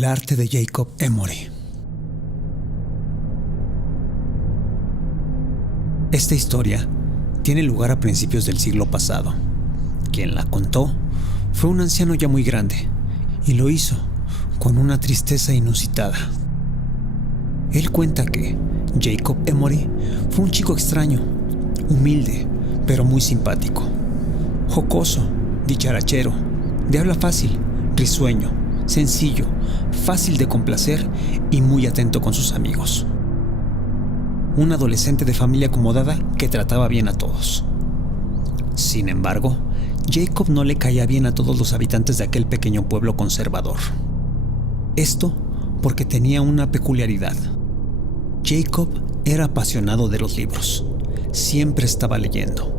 El arte de Jacob Emory. Esta historia tiene lugar a principios del siglo pasado. Quien la contó fue un anciano ya muy grande, y lo hizo con una tristeza inusitada. Él cuenta que Jacob Emory fue un chico extraño, humilde, pero muy simpático, jocoso, dicharachero, de habla fácil, risueño, sencillo, fácil de complacer y muy atento con sus amigos. Un adolescente de familia acomodada que trataba bien a todos. Sin embargo, Jacob no le caía bien a todos los habitantes de aquel pequeño pueblo conservador. Esto porque tenía una peculiaridad. Jacob era apasionado de los libros. Siempre estaba leyendo.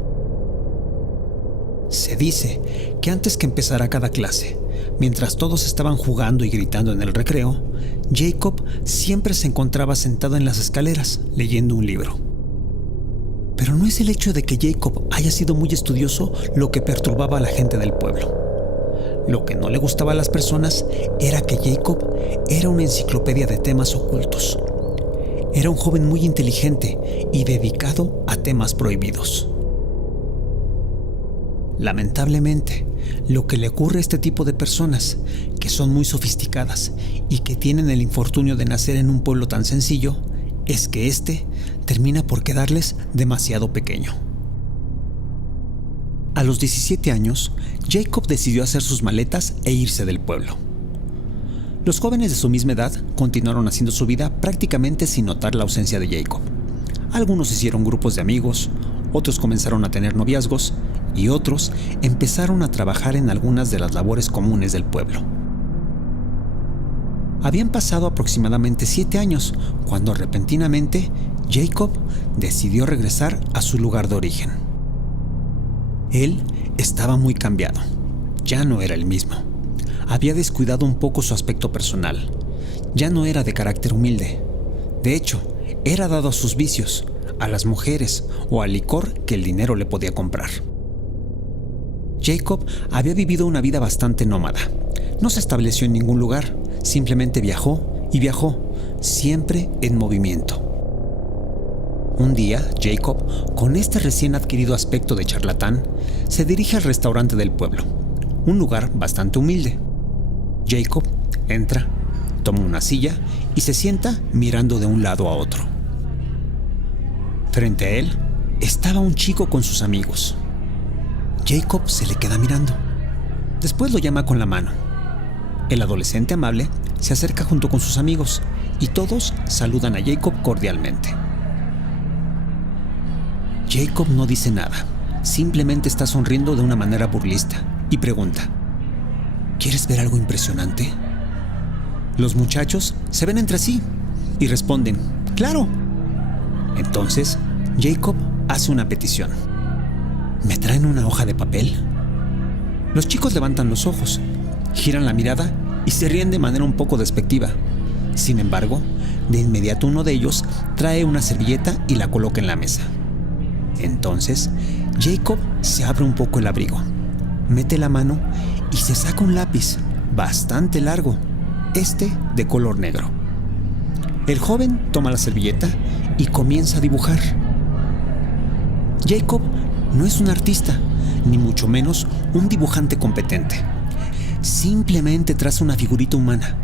Se dice que antes que empezara cada clase, mientras todos estaban jugando y gritando en el recreo, Jacob siempre se encontraba sentado en las escaleras leyendo un libro. Pero no es el hecho de que Jacob haya sido muy estudioso lo que perturbaba a la gente del pueblo. Lo que no le gustaba a las personas era que Jacob era una enciclopedia de temas ocultos. Era un joven muy inteligente y dedicado a temas prohibidos. Lamentablemente, lo que le ocurre a este tipo de personas, que son muy sofisticadas y que tienen el infortunio de nacer en un pueblo tan sencillo, es que este termina por quedarles demasiado pequeño. A los 17 años, Jacob decidió hacer sus maletas e irse del pueblo. Los jóvenes de su misma edad continuaron haciendo su vida prácticamente sin notar la ausencia de Jacob. Algunos hicieron grupos de amigos, otros comenzaron a tener noviazgos y otros empezaron a trabajar en algunas de las labores comunes del pueblo. Habían pasado aproximadamente 7 años cuando repentinamente Jacob decidió regresar a su lugar de origen. Él estaba muy cambiado, ya no era el mismo. Había descuidado un poco su aspecto personal, ya no era de carácter humilde. De hecho, era dado a sus vicios, a las mujeres o al licor que el dinero le podía comprar. Jacob había vivido una vida bastante nómada. No se estableció en ningún lugar, simplemente viajó y viajó, siempre en movimiento. Un día, Jacob, con este recién adquirido aspecto de charlatán, se dirige al restaurante del pueblo, un lugar bastante humilde. Jacob entra, toma una silla y se sienta mirando de un lado a otro. Frente a él estaba un chico con sus amigos. Jacob se le queda mirando. Después lo llama con la mano. El adolescente amable se acerca junto con sus amigos y todos saludan a Jacob cordialmente. Jacob no dice nada, simplemente está sonriendo de una manera burlista y pregunta: ¿quieres ver algo impresionante? Los muchachos se ven entre sí y responden: ¡claro! Entonces, Jacob hace una petición: ¿me traen una hoja de papel? Los chicos levantan los ojos, giran la mirada y se ríen de manera un poco despectiva. Sin embargo, de inmediato uno de ellos trae una servilleta y la coloca en la mesa. Entonces, Jacob se abre un poco el abrigo, mete la mano y se saca un lápiz bastante largo, de color negro. El joven toma la servilleta y comienza a dibujar. Jacob no es un artista, ni mucho menos un dibujante competente. Simplemente traza una figurita humana,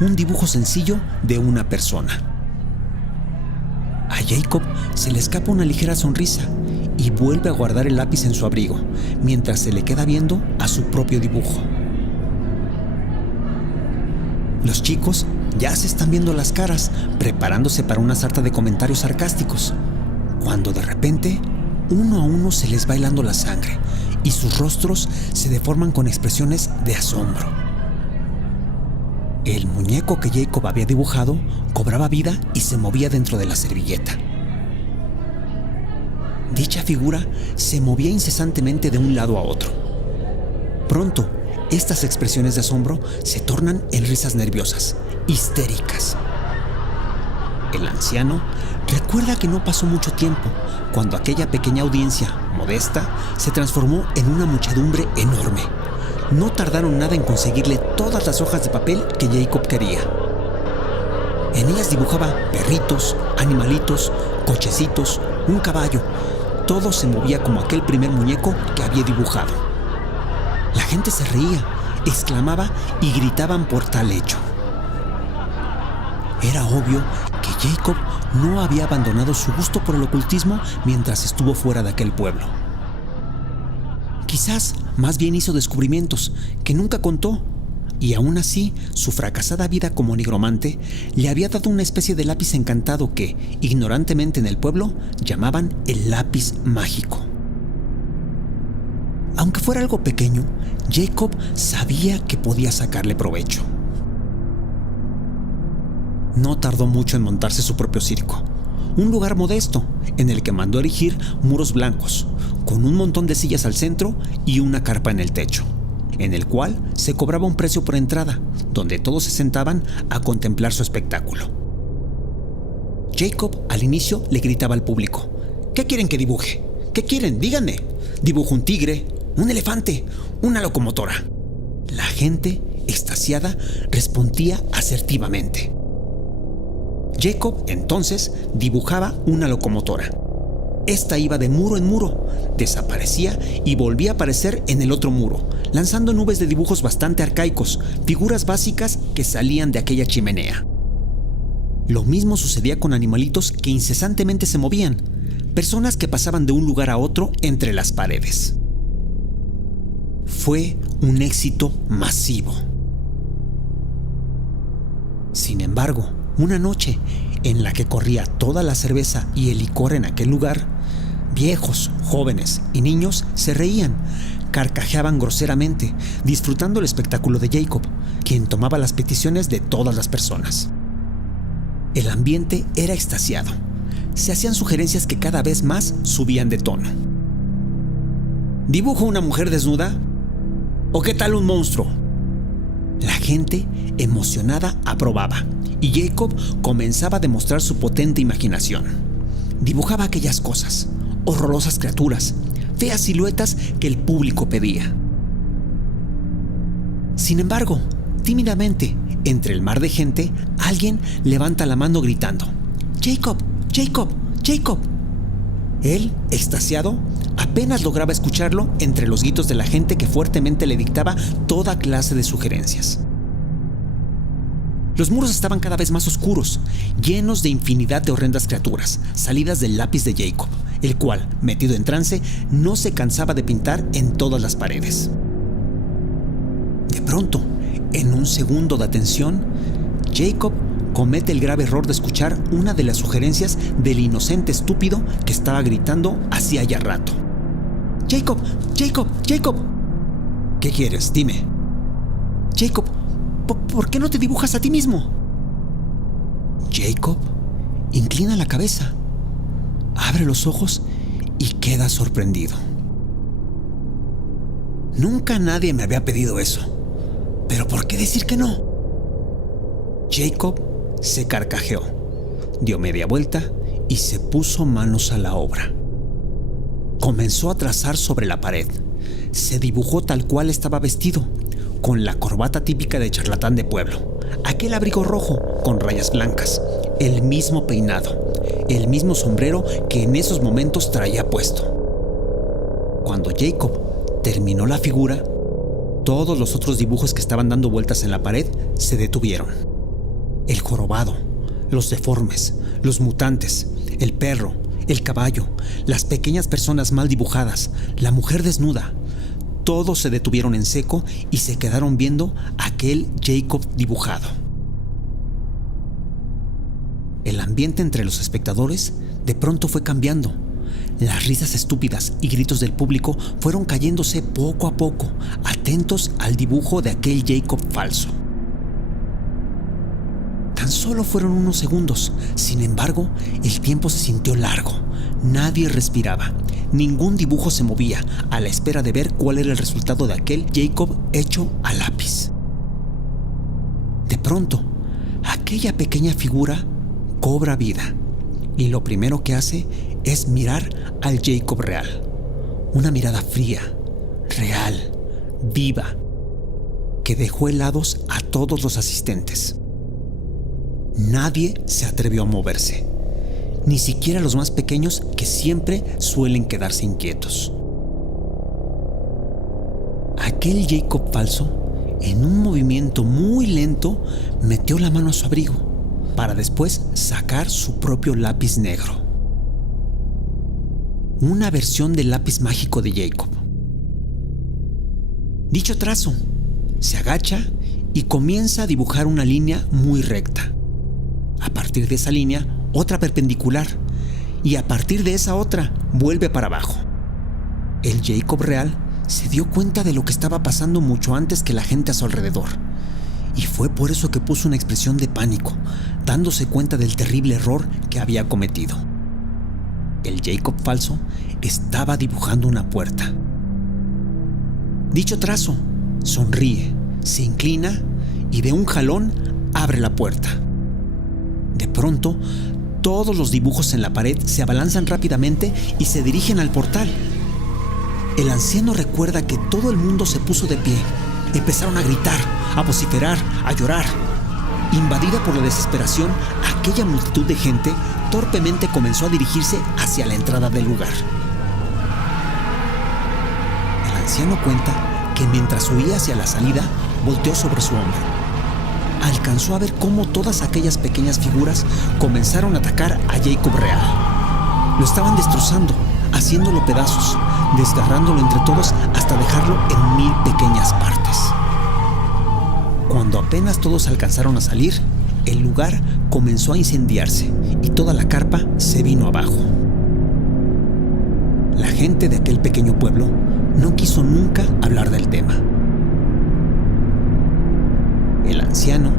un dibujo sencillo de una persona. A Jacob se le escapa una ligera sonrisa y vuelve a guardar el lápiz en su abrigo, mientras se le queda viendo a su propio dibujo. Los chicos ya se están viendo las caras, preparándose para una sarta de comentarios sarcásticos, cuando de repente, uno a uno se les va helando la sangre y sus rostros se deforman con expresiones de asombro. El muñeco que Jacob había dibujado cobraba vida y se movía dentro de la servilleta. Dicha figura se movía incesantemente de un lado a otro. Pronto, estas expresiones de asombro se tornan en risas nerviosas, histéricas. El anciano recuerda que no pasó mucho tiempo cuando aquella pequeña audiencia modesta se transformó en una muchedumbre enorme, No tardaron nada en conseguirle todas las hojas de papel que Jacob quería. En ellas dibujaba perritos, animalitos, cochecitos, un caballo. Todo se movía como aquel primer muñeco que había dibujado. La gente se reía, exclamaba y gritaban por tal hecho. Era obvio que Jacob no había abandonado su gusto por el ocultismo mientras estuvo fuera de aquel pueblo. Quizás más bien hizo descubrimientos que nunca contó, y aún así su fracasada vida como nigromante le había dado una especie de lápiz encantado que, ignorantemente en el pueblo, llamaban el lápiz mágico. Aunque fuera algo pequeño, Jacob sabía que podía sacarle provecho. No tardó mucho en montarse su propio circo, un lugar modesto en el que mandó erigir muros blancos, con un montón de sillas al centro y una carpa en el techo, en el cual se cobraba un precio por entrada, donde todos se sentaban a contemplar su espectáculo. Jacob al inicio le gritaba al público: ¿qué quieren que dibuje? ¿Qué quieren? Díganme. Dibujo un tigre, un elefante, una locomotora. La gente, extasiada, respondía asertivamente. Jacob, entonces, dibujaba una locomotora. Esta iba de muro en muro, desaparecía y volvía a aparecer en el otro muro, lanzando nubes de dibujos bastante arcaicos, figuras básicas que salían de aquella chimenea. Lo mismo sucedía con animalitos que incesantemente se movían, personas que pasaban de un lugar a otro entre las paredes. Fue un éxito masivo. Sin embargo, una noche en la que corría toda la cerveza y el licor en aquel lugar, viejos, jóvenes y niños se reían, carcajeaban groseramente, disfrutando el espectáculo de Jacob, quien tomaba las peticiones de todas las personas. El ambiente era extasiado. Se hacían sugerencias que cada vez más subían de tono. ¿Dibujo una mujer desnuda? ¿O qué tal un monstruo? La gente, emocionada, aprobaba, y Jacob comenzaba a demostrar su potente imaginación. Dibujaba aquellas cosas, horrorosas criaturas, feas siluetas que el público pedía. Sin embargo, tímidamente, entre el mar de gente, alguien levanta la mano gritando: ¡Jacob! ¡Jacob! ¡Jacob! Él, extasiado, apenas lograba escucharlo entre los gritos de la gente que fuertemente le dictaba toda clase de sugerencias. Los muros estaban cada vez más oscuros, llenos de infinidad de horrendas criaturas, salidas del lápiz de Jacob, el cual, metido en trance, no se cansaba de pintar en todas las paredes. De pronto, en un segundo de atención, Jacob comete el grave error de escuchar una de las sugerencias del inocente estúpido que estaba gritando hacía ya rato. ¡Jacob! ¡Jacob! ¡Jacob! ¿Qué quieres? Dime. Jacob, ¿por qué no te dibujas a ti mismo? Jacob inclina la cabeza, abre los ojos y queda sorprendido. Nunca nadie me había pedido eso, pero ¿por qué decir que no? Jacob se carcajeó, dio media vuelta y se puso manos a la obra. Comenzó a trazar sobre la pared. Se dibujó tal cual estaba vestido, con la corbata típica de charlatán de pueblo, aquel abrigo rojo con rayas blancas, el mismo peinado, el mismo sombrero que en esos momentos traía puesto. Cuando Jacob terminó la figura, todos los otros dibujos que estaban dando vueltas en la pared se detuvieron. El jorobado, los deformes, los mutantes, el perro, el caballo, las pequeñas personas mal dibujadas, la mujer desnuda, todos se detuvieron en seco y se quedaron viendo aquel Jacob dibujado. El ambiente entre los espectadores de pronto fue cambiando. Las risas estúpidas y gritos del público fueron cayéndose poco a poco, atentos al dibujo de aquel Jacob falso. Tan solo fueron unos segundos, sin embargo, el tiempo se sintió largo. Nadie respiraba, ningún dibujo se movía, a la espera de ver cuál era el resultado de aquel Jacob hecho a lápiz. De pronto, aquella pequeña figura cobra vida, y lo primero que hace es mirar al Jacob real. Una mirada fría, real, viva, que dejó helados a todos los asistentes. Nadie se atrevió a moverse, ni siquiera los más pequeños, que siempre suelen quedarse inquietos. Aquel Jacob falso, en un movimiento muy lento, metió la mano a su abrigo para después sacar su propio lápiz negro. Una versión del lápiz mágico de Jacob. Dicho trazo, se agacha y comienza a dibujar una línea muy recta. A partir de esa línea, otra perpendicular, y a partir de esa otra, vuelve para abajo. El Jacob real se dio cuenta de lo que estaba pasando mucho antes que la gente a su alrededor, y fue por eso que puso una expresión de pánico, dándose cuenta del terrible error que había cometido. El Jacob falso estaba dibujando una puerta. Dicho trazo, sonríe, se inclina y de un jalón abre la puerta. De pronto, todos los dibujos en la pared se abalanzan rápidamente y se dirigen al portal. El anciano recuerda que todo el mundo se puso de pie. Empezaron a gritar, a vociferar, a llorar. Invadida por la desesperación, aquella multitud de gente torpemente comenzó a dirigirse hacia la entrada del lugar. El anciano cuenta que mientras huía hacia la salida, volteó sobre su hombro. Alcanzó a ver cómo todas aquellas pequeñas figuras comenzaron a atacar a Jacob real. Lo estaban destrozando, haciéndolo pedazos, desgarrándolo entre todos hasta dejarlo en 1000 pequeñas partes. Cuando apenas todos alcanzaron a salir, el lugar comenzó a incendiarse y toda la carpa se vino abajo. La gente de aquel pequeño pueblo no quiso nunca hablar del tema. El anciano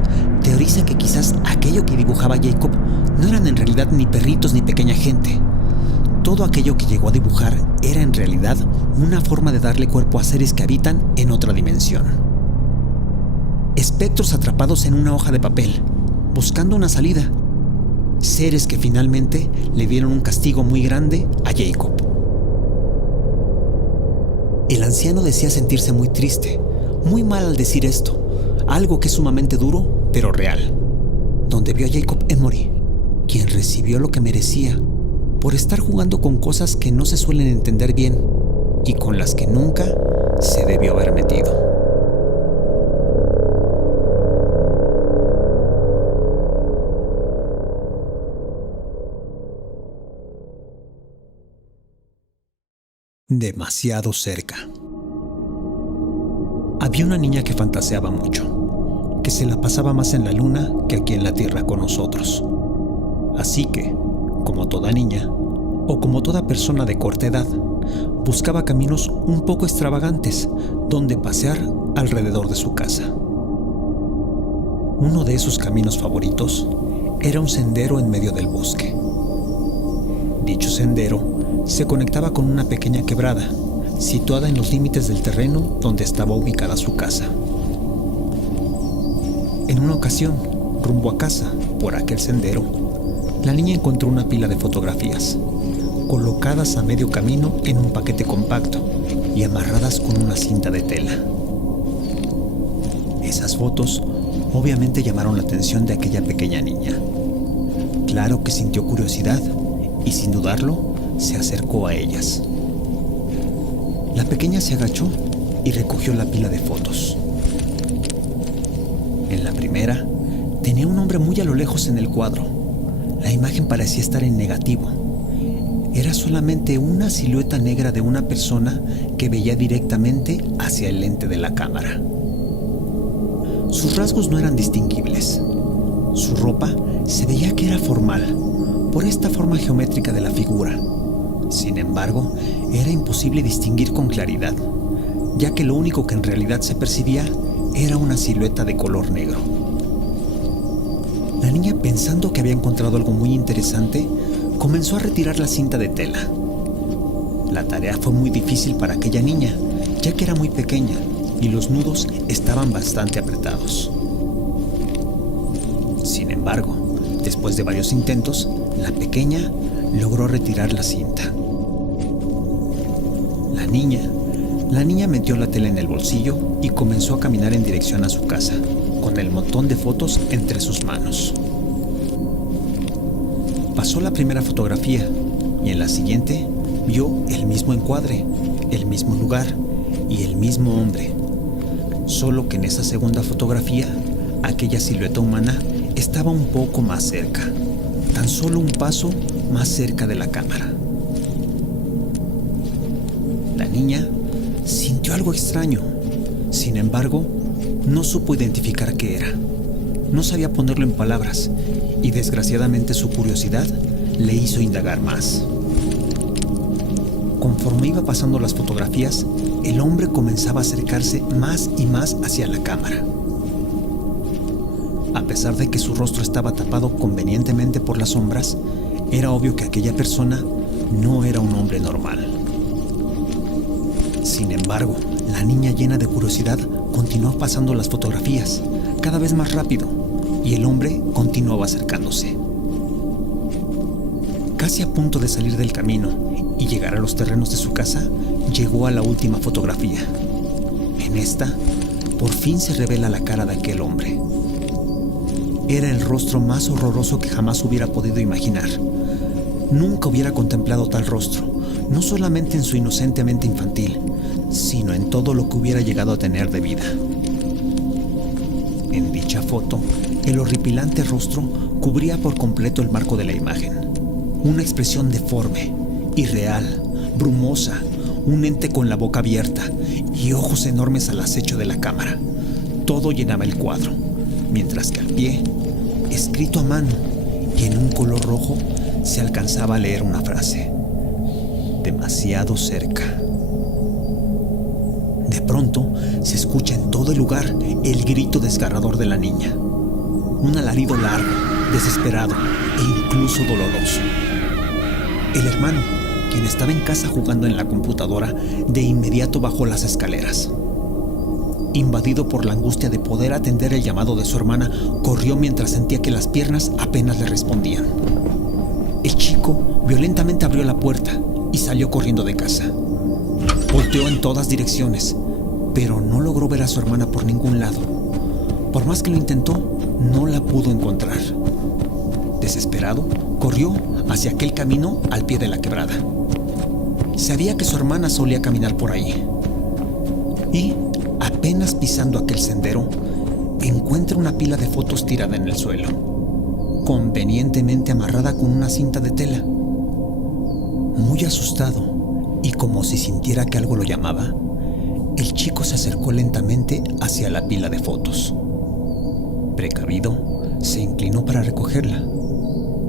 teoriza que quizás aquello que dibujaba Jacob no eran en realidad ni perritos ni pequeña gente. Todo aquello que llegó a dibujar era en realidad una forma de darle cuerpo a seres que habitan en otra dimensión. Espectros atrapados en una hoja de papel, buscando una salida. Seres que finalmente le dieron un castigo muy grande a Jacob. El anciano decía sentirse muy triste, muy mal al decir esto, algo que es sumamente duro, pero real. Donde vio a Jacob Emory, quien recibió lo que merecía por estar jugando con cosas que no se suelen entender bien y con las que nunca se debió haber metido. Demasiado cerca. Había una niña que fantaseaba mucho, que se la pasaba más en la luna que aquí en la tierra con nosotros. Así que, como toda niña, o como toda persona de corta edad, buscaba caminos un poco extravagantes donde pasear alrededor de su casa. Uno de esos caminos favoritos era un sendero en medio del bosque. Dicho sendero se conectaba con una pequeña quebrada, situada en los límites del terreno donde estaba ubicada su casa. En una ocasión, rumbo a casa, por aquel sendero, la niña encontró una pila de fotografías, colocadas a medio camino en un paquete compacto y amarradas con una cinta de tela. Esas fotos obviamente llamaron la atención de aquella pequeña niña. Claro que sintió curiosidad y, sin dudarlo, se acercó a ellas. La pequeña se agachó y recogió la pila de fotos. En la primera, tenía un hombre muy a lo lejos en el cuadro. La imagen parecía estar en negativo. Era solamente una silueta negra de una persona que veía directamente hacia el lente de la cámara. Sus rasgos no eran distinguibles. Su ropa se veía que era formal, por esta forma geométrica de la figura. Sin embargo, era imposible distinguir con claridad, ya que lo único que en realidad se percibía era una silueta de color negro. La niña, pensando que había encontrado algo muy interesante, comenzó a retirar la cinta de tela. La tarea fue muy difícil para aquella niña, ya que era muy pequeña y los nudos estaban bastante apretados. Sin embargo, después de varios intentos, la pequeña logró retirar la cinta. La niña La niña metió la tela en el bolsillo y comenzó a caminar en dirección a su casa, con el montón de fotos entre sus manos. Pasó la primera fotografía y en la siguiente vio el mismo encuadre, el mismo lugar y el mismo hombre. Solo que en esa segunda fotografía, aquella silueta humana estaba un poco más cerca, tan solo un paso más cerca de la cámara. La niña sintió algo extraño. Sin embargo, no supo identificar qué era. No sabía ponerlo en palabras y desgraciadamente su curiosidad le hizo indagar más. Conforme iba pasando las fotografías, el hombre comenzaba a acercarse más y más hacia la cámara. A pesar de que su rostro estaba tapado convenientemente por las sombras, era obvio que aquella persona no era un hombre normal. Sin embargo, la niña, llena de curiosidad, continuó pasando las fotografías, cada vez más rápido, y el hombre continuaba acercándose. Casi a punto de salir del camino y llegar a los terrenos de su casa, llegó a la última fotografía. En esta, por fin se revela la cara de aquel hombre. Era el rostro más horroroso que jamás hubiera podido imaginar. Nunca hubiera contemplado tal rostro, no solamente en su inocente mente infantil, sino en todo lo que hubiera llegado a tener de vida. En dicha foto, el horripilante rostro cubría por completo el marco de la imagen. Una expresión deforme, irreal, brumosa, un ente con la boca abierta y ojos enormes al acecho de la cámara. Todo llenaba el cuadro, mientras que al pie, escrito a mano y en un color rojo, se alcanzaba a leer una frase: demasiado cerca. De pronto, se escucha en todo el lugar el grito desgarrador de la niña. Un alarido largo, desesperado e incluso doloroso. El hermano, quien estaba en casa jugando en la computadora, de inmediato bajó las escaleras. Invadido por la angustia de poder atender el llamado de su hermana, corrió mientras sentía que las piernas apenas le respondían. El chico violentamente abrió la puerta y salió corriendo de casa. Volteó en todas direcciones, pero no logró ver a su hermana por ningún lado. Por más que lo intentó, no la pudo encontrar. Desesperado, corrió hacia aquel camino al pie de la quebrada. Sabía que su hermana solía caminar por ahí. Y, apenas pisando aquel sendero, encuentra una pila de fotos tirada en el suelo, convenientemente amarrada con una cinta de tela. Muy asustado y como si sintiera que algo lo llamaba, el chico se acercó lentamente hacia la pila de fotos. Precavido, se inclinó para recogerla.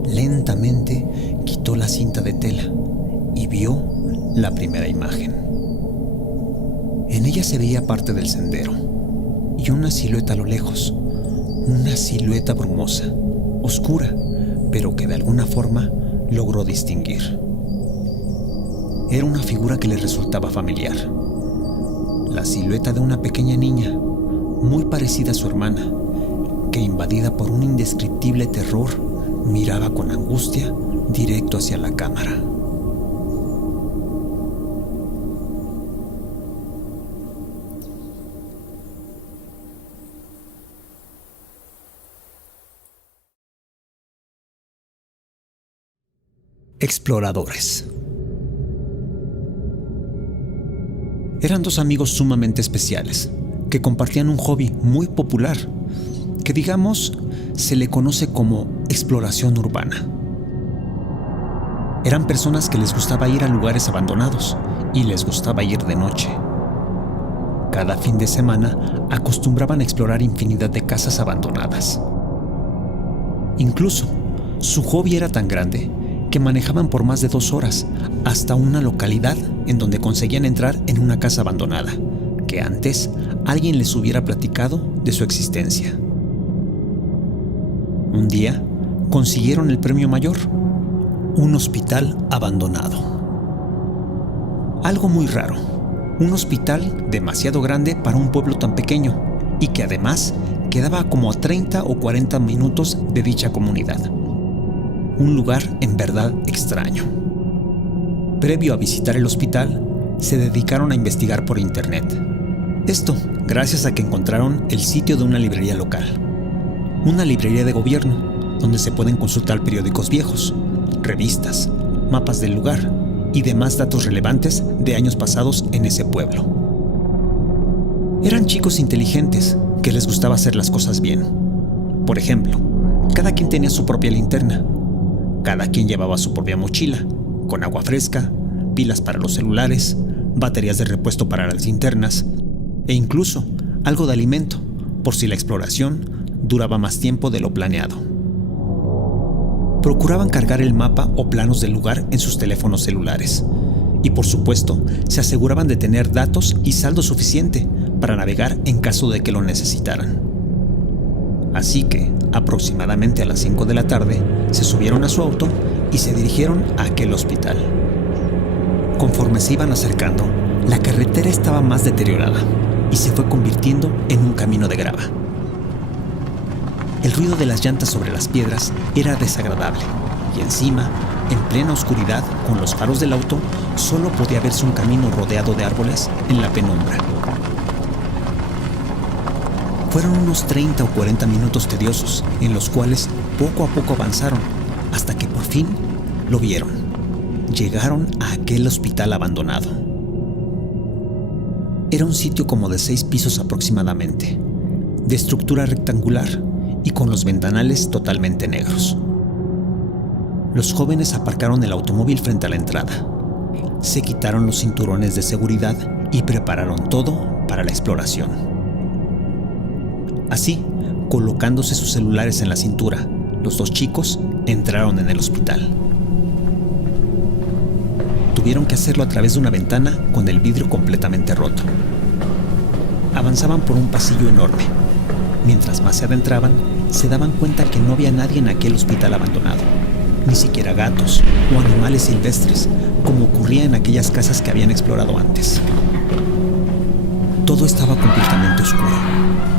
Lentamente quitó la cinta de tela y vio la primera imagen. En ella se veía parte del sendero y una silueta a lo lejos, una silueta brumosa, oscura, pero que de alguna forma logró distinguir. Era una figura que le resultaba familiar, la silueta de una pequeña niña, muy parecida a su hermana, que, invadida por un indescriptible terror, miraba con angustia directo hacia la cámara. Exploradores. Eran dos amigos sumamente especiales, que compartían un hobby muy popular, que digamos se le conoce como exploración urbana. Eran personas que les gustaba ir a lugares abandonados y les gustaba ir de noche. Cada fin de semana acostumbraban a explorar infinidad de casas abandonadas. Incluso, su hobby era tan grande que manejaban por más de 2 horas hasta una localidad en donde conseguían entrar en una casa abandonada, que antes alguien les hubiera platicado de su existencia. Un día consiguieron el premio mayor, un hospital abandonado. Algo muy raro, un hospital demasiado grande para un pueblo tan pequeño y que además quedaba como a 30 o 40 minutos de dicha comunidad. Un lugar en verdad extraño. Previo a visitar el hospital, se dedicaron a investigar por internet. Esto gracias a que encontraron el sitio de una librería local. Una librería de gobierno, donde se pueden consultar periódicos viejos, revistas, mapas del lugar y demás datos relevantes de años pasados en ese pueblo. Eran chicos inteligentes que les gustaba hacer las cosas bien. Por ejemplo, cada quien tenía su propia linterna. Cada quien llevaba su propia mochila, con agua fresca, pilas para los celulares, baterías de repuesto para las linternas e incluso algo de alimento, por si la exploración duraba más tiempo de lo planeado. Procuraban cargar el mapa o planos del lugar en sus teléfonos celulares y, por supuesto, se aseguraban de tener datos y saldo suficiente para navegar en caso de que lo necesitaran. Así que, aproximadamente a las 5 de la tarde, se subieron a su auto y se dirigieron a aquel hospital. Conforme se iban acercando, la carretera estaba más deteriorada y se fue convirtiendo en un camino de grava. El ruido de las llantas sobre las piedras era desagradable y encima, en plena oscuridad, con los faros del auto, solo podía verse un camino rodeado de árboles en la penumbra. Fueron unos 30 o 40 minutos tediosos en los cuales poco a poco avanzaron hasta que por fin lo vieron. Llegaron a aquel hospital abandonado. Era un sitio como de 6 pisos aproximadamente, de estructura rectangular y con los ventanales totalmente negros. Los jóvenes aparcaron el automóvil frente a la entrada, se quitaron los cinturones de seguridad y prepararon todo para la exploración. Así, colocándose sus celulares en la cintura, los 2 chicos entraron en el hospital. Tuvieron que hacerlo a través de una ventana con el vidrio completamente roto. Avanzaban por un pasillo enorme. Mientras más se adentraban, se daban cuenta que no había nadie en aquel hospital abandonado, ni siquiera gatos o animales silvestres, como ocurría en aquellas casas que habían explorado antes. Todo estaba completamente oscuro,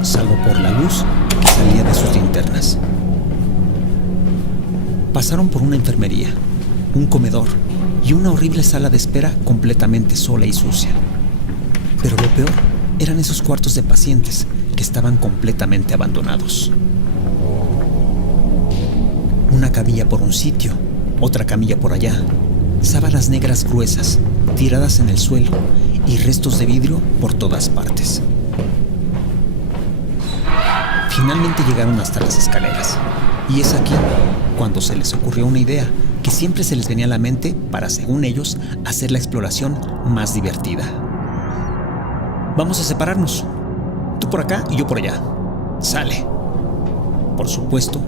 salvo por la luz que salía de sus linternas. Pasaron por una enfermería, un comedor y una horrible sala de espera completamente sola y sucia. Pero lo peor eran esos cuartos de pacientes que estaban completamente abandonados. Una camilla por un sitio, otra camilla por allá, sábanas negras gruesas tiradas en el suelo y restos de vidrio por todas partes. Finalmente llegaron hasta las escaleras, y es aquí cuando se les ocurrió una idea que siempre se les venía a la mente para, según ellos, hacer la exploración más divertida. Vamos a separarnos, tú por acá y yo por allá. Sale. Por supuesto,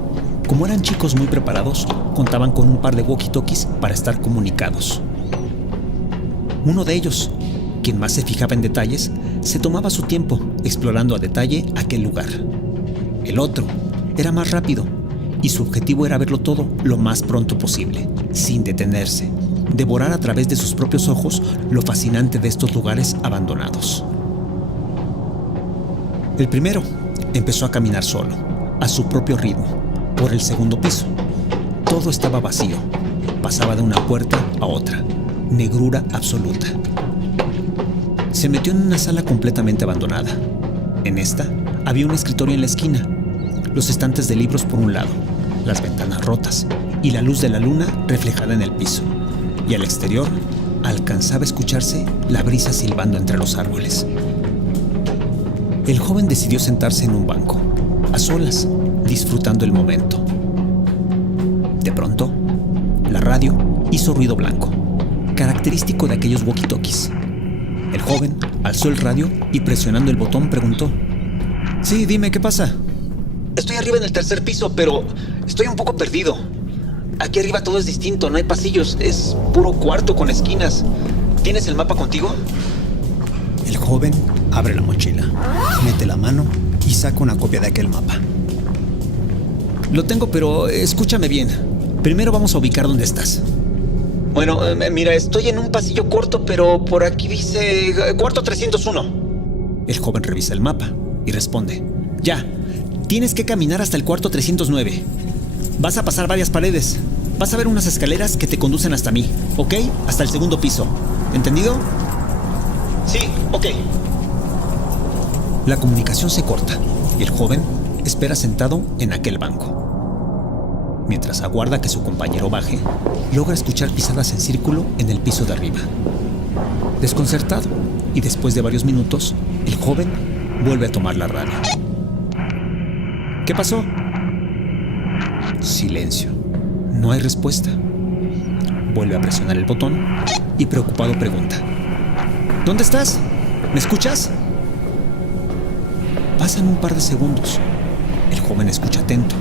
como eran chicos muy preparados, contaban con un par de walkie-talkies para estar comunicados. Uno de ellos, quien más se fijaba en detalles, se tomaba su tiempo explorando a detalle aquel lugar. El otro era más rápido y su objetivo era verlo todo lo más pronto posible, sin detenerse, devorar a través de sus propios ojos lo fascinante de estos lugares abandonados. El primero empezó a caminar solo, a su propio ritmo, por el segundo piso. Todo estaba vacío, pasaba de una puerta a otra, negrura absoluta. Se metió en una sala completamente abandonada. En esta había un escritorio en la esquina, los estantes de libros por un lado, las ventanas rotas y la luz de la luna reflejada en el piso. Y al exterior alcanzaba a escucharse la brisa silbando entre los árboles. El joven decidió sentarse en un banco, a solas, disfrutando el momento. De pronto, la radio hizo ruido blanco, característico de aquellos walkie-talkies. El joven alzó el radio y presionando el botón preguntó: «Sí, dime, ¿qué pasa?» «Estoy arriba en el 3er piso, pero estoy un poco perdido. Aquí arriba todo es distinto, no hay pasillos, es puro cuarto con esquinas. ¿Tienes el mapa contigo?» El joven abre la mochila, mete la mano y saca una copia de aquel mapa. «Lo tengo, pero escúchame bien. Primero vamos a ubicar dónde estás». «Bueno, mira, estoy en un pasillo corto, pero por aquí dice cuarto 301. El joven revisa el mapa y responde: «Ya, tienes que caminar hasta el cuarto 309. Vas a pasar varias paredes. Vas a ver unas escaleras que te conducen hasta mí, ¿ok? Hasta el 2.º piso. ¿Entendido?» Sí, ok. La comunicación se corta y el joven espera sentado en aquel banco. Mientras aguarda que su compañero baje, logra escuchar pisadas en círculo en el piso de arriba. Desconcertado, y después de varios minutos, el joven vuelve a tomar la radio. ¿Qué pasó? Silencio. No hay respuesta. Vuelve a presionar el botón y preocupado pregunta: ¿Dónde estás? ¿Me escuchas? Pasan un par de segundos. El joven escucha atento.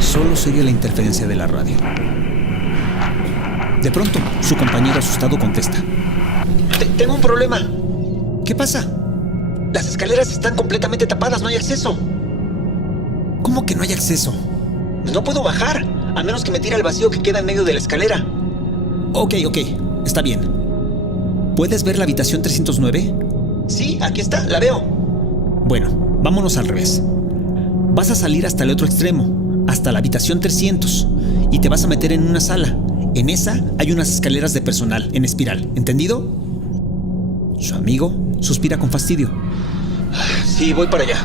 Solo se oye la interferencia de la radio. De pronto, su compañero asustado contesta: Tengo un problema. ¿Qué pasa? Las escaleras están completamente tapadas, no hay acceso. ¿Cómo que no hay acceso? No puedo bajar, a menos que me tire al vacío que queda en medio de la escalera. Ok, está bien. ¿Puedes ver la habitación 309? Sí, aquí está, la veo. Bueno, vámonos al revés. Vas a salir hasta el otro extremo, hasta la habitación 300, y te vas a meter en una sala. En esa hay unas escaleras de personal en espiral, ¿entendido? Su amigo suspira con fastidio. Sí, voy para allá.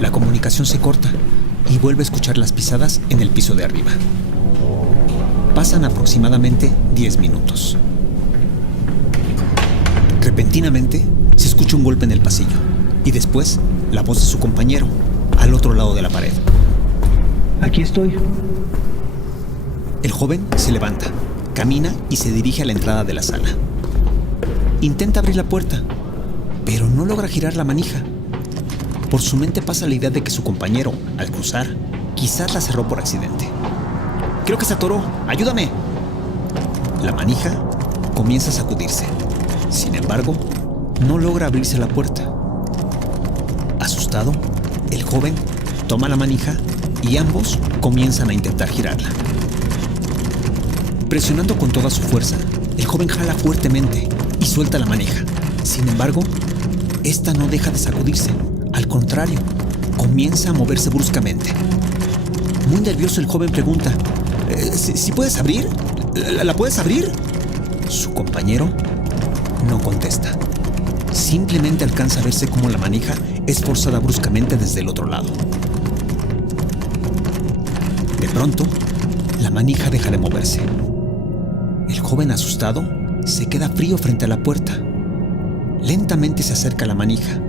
La comunicación se corta y vuelve a escuchar las pisadas en el piso de arriba. Pasan aproximadamente 10 minutos. Repentinamente se escucha un golpe en el pasillo y después la voz de su compañero al otro lado de la pared. Aquí estoy. El joven se levanta, camina y se dirige a la entrada de la sala. Intenta abrir la puerta, pero no logra girar la manija. Por su mente pasa la idea de que su compañero, al cruzar, quizás la cerró por accidente. Creo que se atoró. ¡Ayúdame! La manija comienza a sacudirse. Sin embargo, no logra abrirse la puerta. Asustado, el joven toma la manija y ambos comienzan a intentar girarla. Presionando con toda su fuerza, el joven jala fuertemente y suelta la manija. Sin embargo, esta no deja de sacudirse. Al contrario, comienza a moverse bruscamente. Muy nervioso, el joven pregunta: ¿Sí puedes abrir? ¿La puedes abrir? Su compañero no contesta. Simplemente alcanza a verse cómo la manija es forzada bruscamente desde el otro lado. De pronto, la manija deja de moverse. El joven, asustado, se queda frío frente a la puerta. Lentamente se acerca a la manija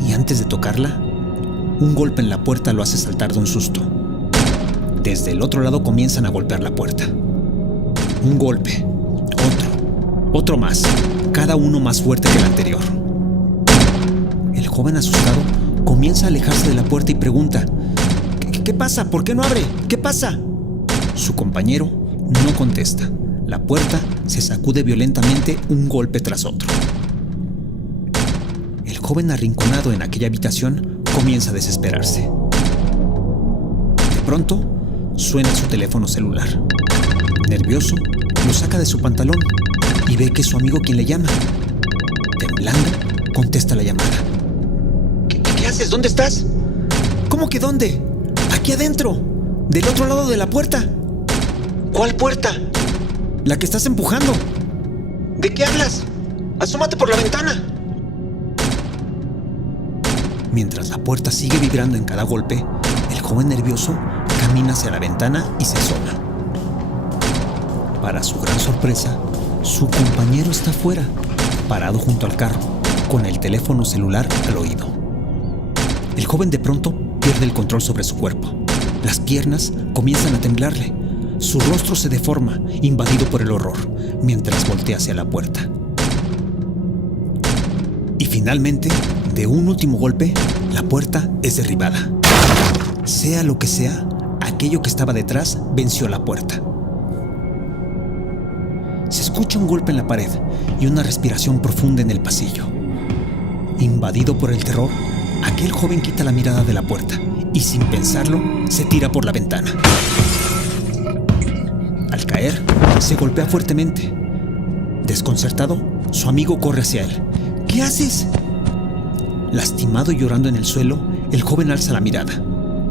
y antes de tocarla, un golpe en la puerta lo hace saltar de un susto. Desde el otro lado comienzan a golpear la puerta. Un golpe, otro más, cada uno más fuerte que el anterior. El joven, asustado, comienza a alejarse de la puerta y pregunta: ¿Qué pasa? ¿Por qué no abre? ¿Qué pasa? Su compañero no contesta. La puerta se sacude violentamente un golpe tras otro. El joven, arrinconado en aquella habitación, comienza a desesperarse. De pronto, suena su teléfono celular. Nervioso, lo saca de su pantalón y ve que es su amigo quien le llama. Temblando, contesta la llamada. ¿Qué haces? ¿Dónde estás? ¿Cómo que dónde? Aquí adentro, del otro lado de la puerta. ¿Cuál puerta? La que estás empujando. ¿De qué hablas? Asómate por la ventana. Mientras la puerta sigue vibrando en cada golpe, el joven nervioso camina hacia la ventana y se asoma. Para su gran sorpresa, su compañero está afuera, parado junto al carro, con el teléfono celular al oído. El joven de pronto pierde el control sobre su cuerpo. Las piernas comienzan a temblarle. Su rostro se deforma, invadido por el horror, mientras voltea hacia la puerta. Y finalmente, de un último golpe, la puerta es derribada. Sea lo que sea, aquello que estaba detrás venció la puerta. Se escucha un golpe en la pared y una respiración profunda en el pasillo. Invadido por el terror, aquel joven quita la mirada de la puerta y, sin pensarlo, se tira por la ventana. Al caer, se golpea fuertemente. Desconcertado, su amigo corre hacia él. ¿Qué haces? Lastimado y llorando en el suelo, el joven alza la mirada.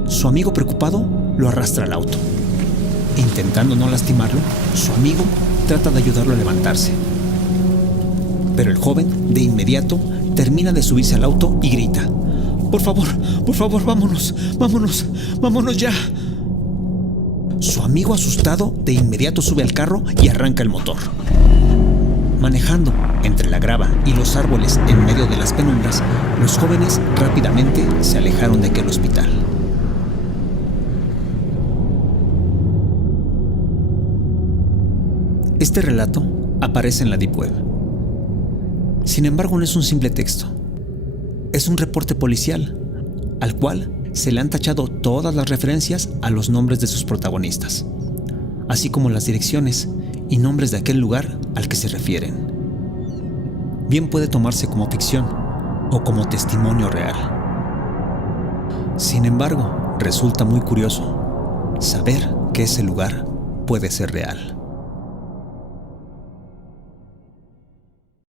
Su amigo, preocupado, lo arrastra al auto. Intentando no lastimarlo, su amigo trata de ayudarlo a levantarse. Pero el joven, de inmediato, termina de subirse al auto y grita: por favor, vámonos, vámonos, vámonos ya. Su amigo, asustado, de inmediato sube al carro y arranca el motor. Manejando entre la grava y los árboles en medio de las penumbras, los jóvenes rápidamente se alejaron de aquel hospital. Este relato aparece en la Deep Web. Sin embargo, no es un simple texto. Es un reporte policial, al cual se le han tachado todas las referencias a los nombres de sus protagonistas, así como las direcciones y nombres de aquel lugar al que se refieren. Bien puede tomarse como ficción o como testimonio real. Sin embargo, resulta muy curioso saber que ese lugar puede ser real.